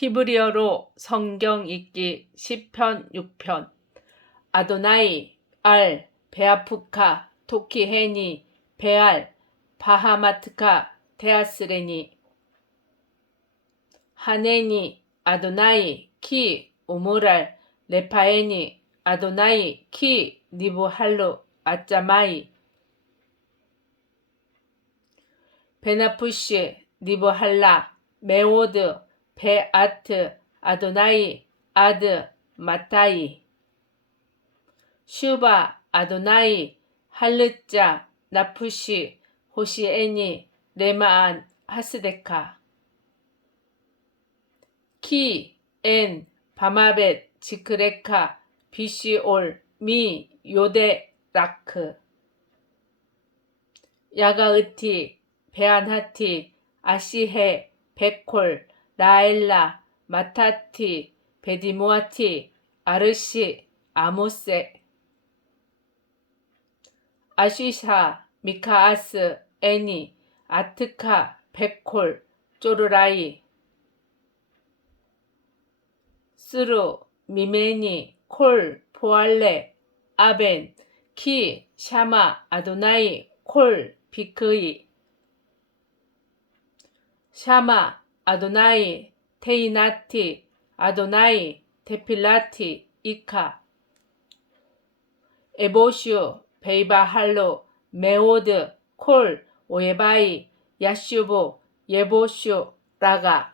히브리어로 성경 읽기 10편 6편. 아도나이 알 베아프카 토키헤니 베알 바하마트카 데아스레니. 하네니 아도나이 키 우무랄. 레파에니 아도나이 키 니부할루 아짜마이. 베나푸시 니브할라 메오드 베아트 아도나이 아드 마타이. 슈바 아도나이 할르짜 나푸시 호시에니 레마안 하스데카. 키 엔 바마벳 지크레카 비시올 미 요데 라크. 야가으티 베안하티 아시헤 베콜 라엘라 마타티 베디모아티 아르시 아모세 아시샤 미카아스 애니 아트카 베콜 쪼르라이 스루 미메니 콜 포알레 아벤 키 샤마 아도나이 콜 비크이 샤마 아도나이 테이나티 아도나이 테필라티 이카 에보슈 베이바할로 메오드 콜 오에바이 야슈보 예보슈 라가